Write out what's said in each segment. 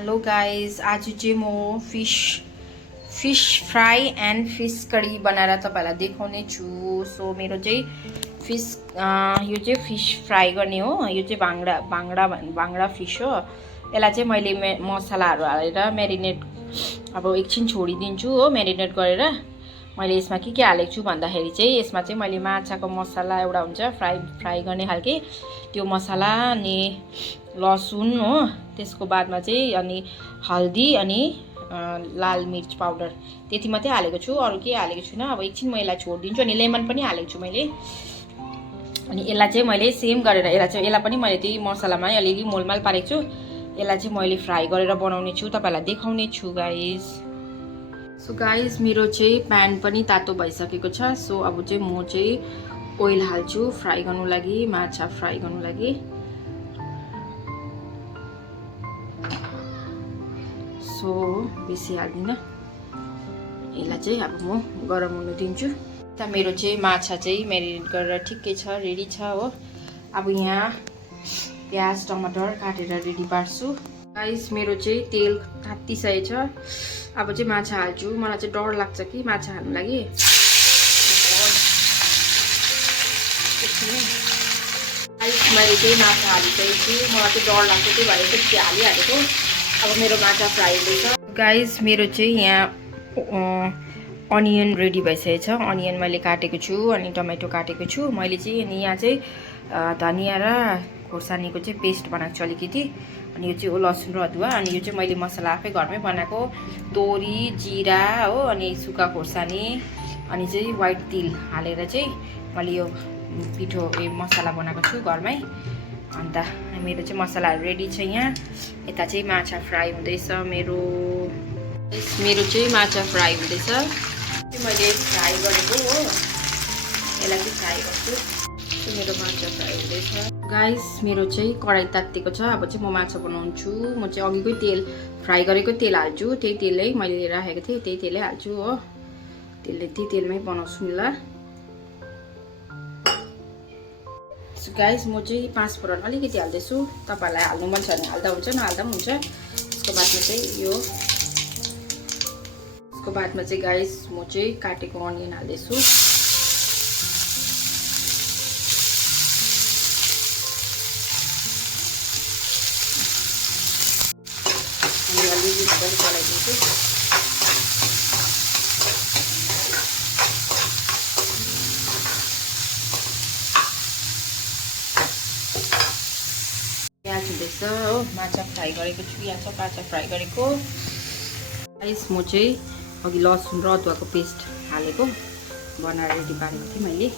Hello guys, आज चाहिँ म fish fry and fish curry बनाएर तपाईँलाई देखाउने छु। सो मेरो चाहिँ यो चाहिँ फिश फ्राई गर्ने हो। यो चाहिँ भाङ्डा फिस हो। यसलाई चाहिँ मैले मसलाहरू हालेर म्यारिनेट अब एकछिन छोडिदिन्छु हो। म्यारिनेट गरेर मैले यसमा के हालेको छु भन्दाखेरि चाहिँ यसमा चाहिँ मैले माछाको मसला एउटा हुन्छ फ्राई गर्ने खालके, त्यो मसला अनि लसुन हो। त्यसको बादमा चाहिँ अनि हल्दी अनि लाल मिर्च पाउडर त्यति मात्रै हालेको छु, अरू केही हालेको छुइनँ। अब एकछिन म यसलाई छोडिदिन्छु अनि लेमन पनि हालेको छु मैले। अनि यसलाई चाहिँ मैले सेम गरेर यसलाई पनि मैले त्यही मसलामै अलिअलि मोलमाल पारेको छु। यसलाई चाहिँ मैले फ्राई गरेर बनाउने छु, तपाईँलाई देखाउने छु गाइज। सो गाइज, मेरो चाहिँ प्यान पनि तातो भइसकेको छ। सो अब चाहिँ म चाहिँ ओइल हाल्छु फ्राई गर्नु लागि, माछा फ्राई गर्नु लागि। सो बेसी हाल्दिनँ, यसलाई चाहिँ अब म गरम हुनु दिन्छु। त मेरो चाहिँ माछा चाहिँ म्यारिनेट गरेर ठिकै छ, रेडी छ हो। अब यहाँ प्याज टमाटर काटेर रेडी पार्छु। गाइस, मेरो चाहिँ तेल तात्तिसकेको छ। अब चाहिँ माछा हाल्छु। मलाई चाहिँ डर लाग्छ कि माछा हाल्नु लागि। मैले चाहिँ माछा हालिसकेको छु, मलाई चाहिँ डर लाग्छ, त्यही भएर चाहिँ हालिहालेको। अब मेरो माछा फ्राई हुँदैछ। गाइस, मेरो चाहिँ यहाँ अनियन रेडी भइसकेको छ। अनियन मैले काटेको छु अनि टमेटो काटेको छु मैले चाहिँ। अनि यहाँ चाहिँ धनियाँ र खोर्सानीको चाहिँ पेस्ट बनाएको छु अलिकति। अनि यो चाहिँ लसुन र अदुवा। अनि यो चाहिँ मैले मसला आफै घरमै बनाएको, तोरी जिरा हो अनि सुक्खा खोर्सानी अनि चाहिँ व्हाइट तिल हालेर चाहिँ मैले यो पिठो मसला बनाएको छु घरमै। अन्त मेरो चाहिँ मसलाहरू रेडी छ। यहाँ यता चाहिँ माछा फ्राई हुँदैछ। मेरो चाहिँ माछा फ्राई हुँदैछ। मैले फ्राई गरेको हो, यसलाई चाहिँ फ्राई गर्छु। मेरो माछा फ्राई हुँदैछ। गाइस, मेरो चाहिँ कराई तात्तिएको छ। अब चाहिँ म माछा बनाउँछु। म चाहिँ अघिकै तेल फ्राई गरेको तेल हाल्छु, त्यही तेलै मैले राखेको थिएँ, त्यही तेलै हाल्छु हो। त्यही तेलमै बनाउँछु नि ल। गाइस, म चाहिँ 5 फोरन अलिकति हाल्दैछु। तपाईँहरूलाई हाल्नु मन छ भने हाल्दा हुन्छ, नहाल्दा पनि हुन्छ। यसको बादमा चाहिँ गाइस, म चाहिँ काटेको अनियन हाल्दैछु। अलिअलि मजाले चलाइदिन्छु। प्याज हुँदैछ हो। माछा फ्राई गरेको छु, यहाँ छ माछा फ्राई गरेको। गाइस, म चाहिँ अघि लसुन र अदुवाको पेस्ट हालेको बनाएर रेडी पारेको थिएँ मैले।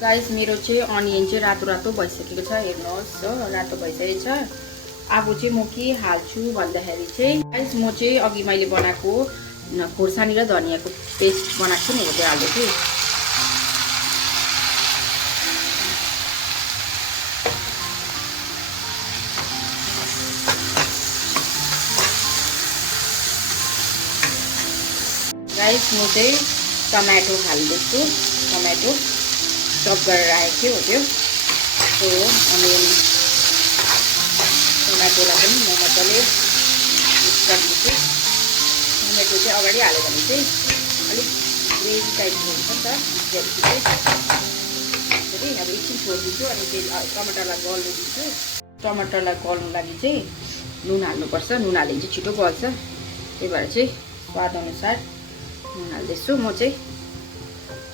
गाइस, मेरो चाहिँ अनियन चाहिँ रातो रातो भइसकेको छ, हेर्नुहोस् हो, रातो भइसकेको छ। अब चाहिँ म के हाल्छु भन्दाखेरि चाहिँ गाइस, म चाहिँ अघि मैले बनाएको खोर्सानी र धनियाँको पेस्ट बनाएको छु नि, त्यो हाल्दैछु। गाइस, म चाहिँ टमाटो हाल्दैछु। टमाटो चप गरेर राखेको थियो त्यो। सो अनियन टमाटोलाई पनि म मजाले मिक्स गरिदिन्छु। टमाटो चाहिँ अगाडि हाल्यो भने चाहिँ अलिक ग्रेभी टाइपको हुन्छ नि त, ग्रेभी चाहिँ अब एकछिन छोडिदिन्छु। अनि त्यही टमाटरलाई गल्नु दिन्छु। टमाटरलाई गल्नु लागि चाहिँ नुन हाल्नुपर्छ, नुन हाल्यो भने चाहिँ छिटो गल्छ। त्यही भएर चाहिँ स्वादअनुसार नुन हाल्दैछु म चाहिँ।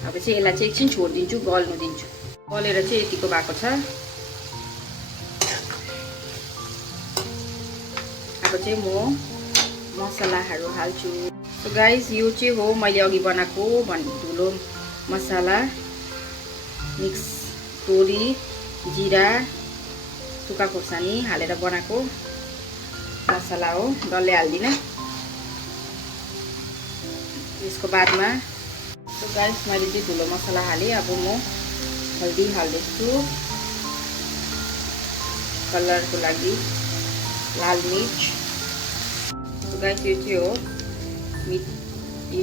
अब चाहिँ यसलाई चाहिँ एकछिन छोडिदिन्छु, गल्नु दिन्छु। गलेर चाहिँ यतिको भएको छ। अब चाहिँ म मसलाहरू हाल्छु। सो गाइस, यो चाहिँ हो मैले अघि बनाएको धुलो मसला, मिक्स तोरी जिरा सुक्खा खोर्सानी हालेर बनाएको मसला हो, डल्लै हाल्दिनँ। यसको बादमा तो गाइस, मैले चाहिँ धुलो मसला हालेँ। अब म हल्दी हाल्दैछु कलरको लागि, लाल मिर्च। तो गाइस, यो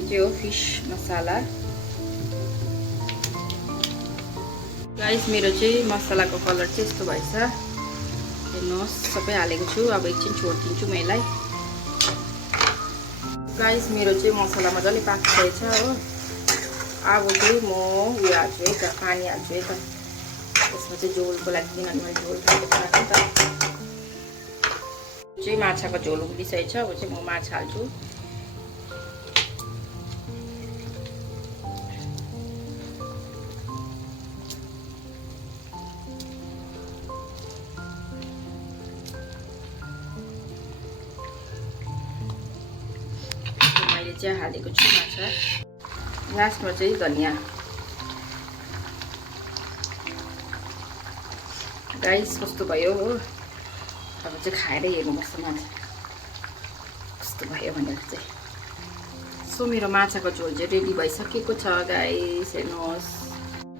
चाहिँ हो फिश मसाला। गाइस मेरो चाहिँ मसलाको कलर चाहिँ यस्तो भएछ हेर्नुहोस् सबै हालेको छु अब एकछिन छोडिदिन्छु म यसलाई गाइस मेरो चाहिँ मसला मजाले पाकिसकेछ हो अब चाहिँ म उयो हाल्छु है त पानी हाल्छु है त त्यसमा चाहिँ झोलको लागि किनभने मैले झोल खाएको राखेँ त चाहिँ माछाको झोल उम्लिसकेको छ अब चाहिँ म माछा हाल्छु चाहिँ हालेको छु माछा लास्टमा चाहिँ धनिया गाइस कस्तो भयो हो अब चाहिँ खाएर हेर्नुपर्छ माछा कस्तो भयो भनेर चाहिँ सो मेरो माछाको झोल चाहिँ रेडी भइसकेको छ गाइस हेर्नुहोस्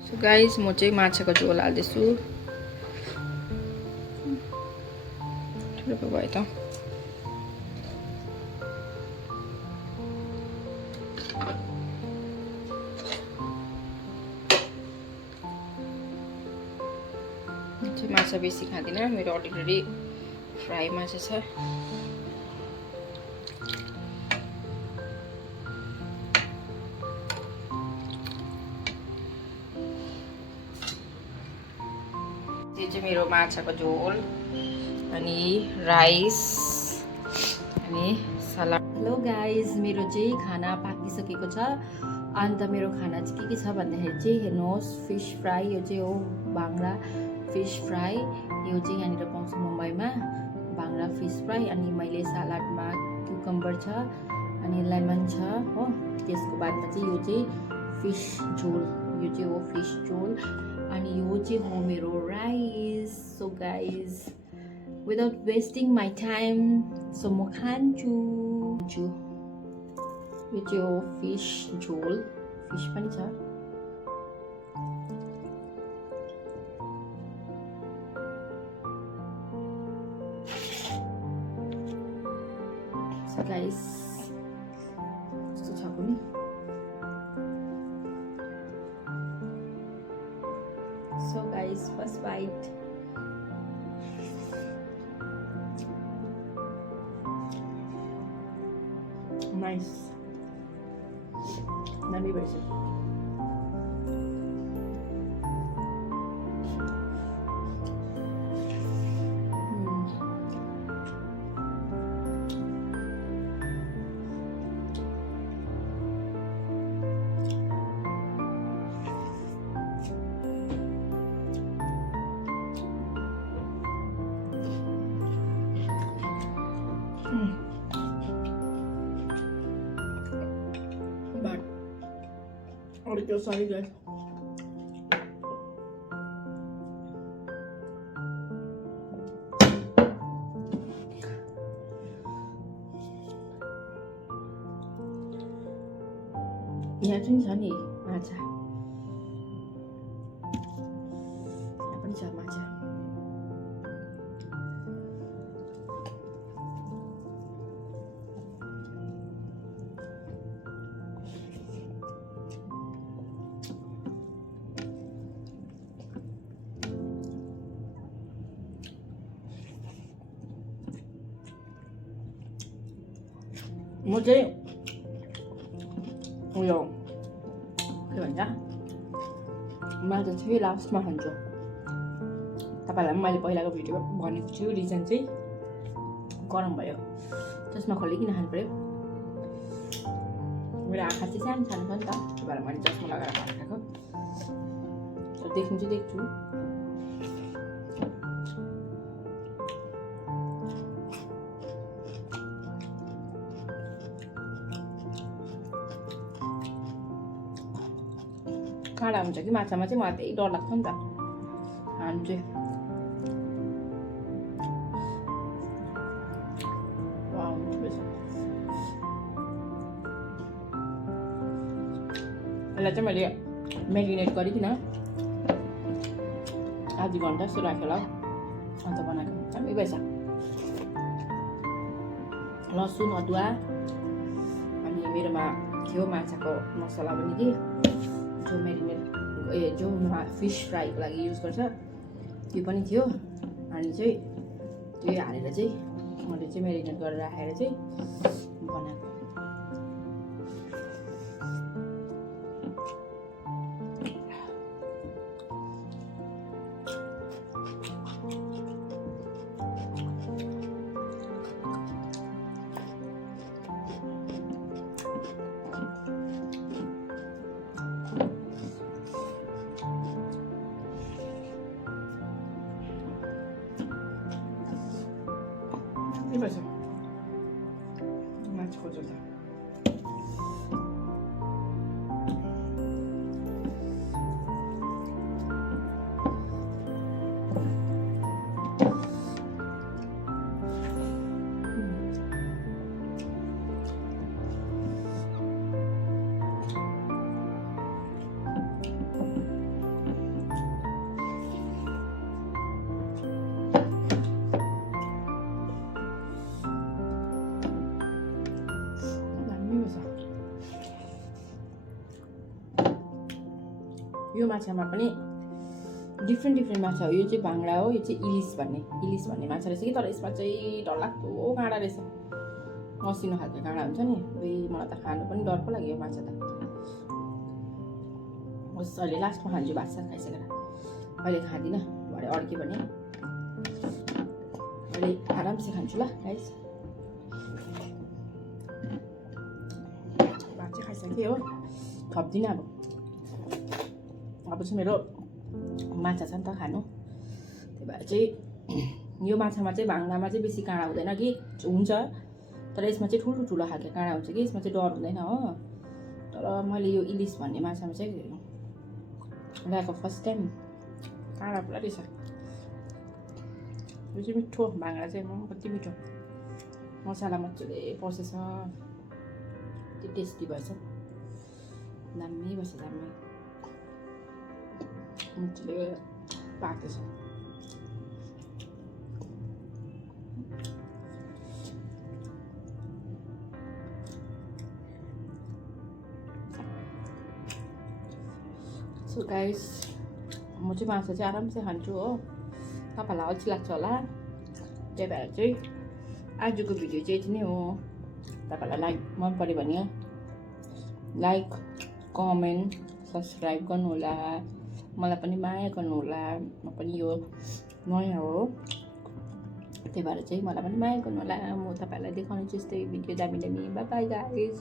सो गाइस म चाहिँ माछाको झोल हाल्दैछु ठुलो भयो त माछा बेसी खाँदिनँ मेरो अलरेडी फ्राई माछा छ यो चाहिँ मेरो माछाको झोल अनि राइस अनि सलाद हेलो गाइस मेरो चाहिँ खाना पाकिसकेको छ अन्त मेरो खाना चाहिँ के छ भन्दाखेरि चाहिँ हेर्नुहोस् फिस फ्राई यो चाहिँ हो बाङ्ला फिश फ्राई यो चाहिँ यहाँनिर पाउँछ मुम्बईमा बाङ्ला फिस फ्राई अनि मैले सलादमा क्युकम्बर छ अनि लेमन छ हो त्यसको बादमा चाहिँ यो चाहिँ फिस झोल यो चाहिँ हो फिस झोल अनि यो चाहिँ हो मेरो rice so guys without wasting my time so म खान्छु यो चाहिँ हो फिस झोल फिस पनि छ guys कस्तो छ कुनै so guys first bite nice nami version but oh sorry guys यहाँ पनि छ नि माछा यहाँ पनि छ माछा म चाहिँ उयो के भन्छ माछा चाहिँ लास्टमा खान्छु तपाईँहरूलाई पनि मैले पहिलाको भिडियो भनेको छु रिजन चाहिँ गरम भयो चस्मा खोलिकन खानु पऱ्यो मेरो आँखा चाहिँ सानो सानो छ नि त त्यही भएर मैले चस्मा लगाएर खाना खाएको देख्नु चाहिँ देख्छु काँडा हुन्छ कि माछामा चाहिँ मलाई त्यही डर लाग्छ नि त खानु चाहिँ यसलाई चाहिँ मैले मेरिनेट गरिकन आधी घन्टा जस्तो राखेँ होला अन्त बनाएको दामी भएछ लसुन अदुवा अनि मेरोमा थियो माछाको मसला पनि कि जो मेरिनेट जो फिस फ्राईको लागि युज गर्छ त्यो पनि थियो। अनि चाहिँ त्यो हालेर चाहिँ मैले चाहिँ मेरिनेट गरेर राखेर चाहिँ बनाएको। के भन्छ माछाको झोल यो माछामा पनि डिफ्रेन्ट माछा हो। यो चाहिँ भाङ्डा हो, यो चाहिँ इलिस भन्ने माछा रहेछ कि। तर यसमा चाहिँ डरलाग्दो काँडा रहेछ, मसिनो खालको काँडा हुन्छ नि। मलाई त खानु पनि डर पो लाग्यो यो माछा त। होस् अहिले लास्टमा खान्छु भात सात खाइसकेर, अहिले खाँदिनँ, भरे अड्क्यो भने अहिले आरामसे खान्छु ल गाइस। भात चाहिँ खाइसकेँ हो, थप्दिनँ अब चाहिँ मेरो माछा छ नि त खानु। त्यही भएर चाहिँ यो माछामा चाहिँ भाङ्डामा चाहिँ बेसी काँडा हुँदैन कि, हुन्छ तर यसमा चाहिँ ठुलो खालको काँडा हुन्छ कि, यसमा चाहिँ डर हुँदैन हो। तर मैले यो इलिस भन्ने माछामा चाहिँ ल्याएको फर्स्ट टाइम काँडा पुरा रहेछ। यो चाहिँ मिठो भाङ्डा चाहिँ कति मिठो, मसला मजाले पसेछ, कति टेस्टी भएछ, दामी भएछ, दामी मजाले पाक्दैछ। सो गाइस म चाहिँ माछा चाहिँ आरामसे खान्छु हो, तपाईँहरूलाई अल्छी लाग्छ होला। त्यही भएर चाहिँ आजको भिडियो चाहिँ यति नै हो। तपाईँहरूलाई मन पऱ्यो भने लाइक कमेन्ट सब्सक्राइब गर्नुहोला, मलाई पनि माया गर्नुहोला। म पनि यो नयाँ हो, त्यही भएर चाहिँ मलाई पनि माया गर्नुहोला। म तपाईँहरूलाई देखाउनु छु यस्तै भिडियो दामी। By by guys.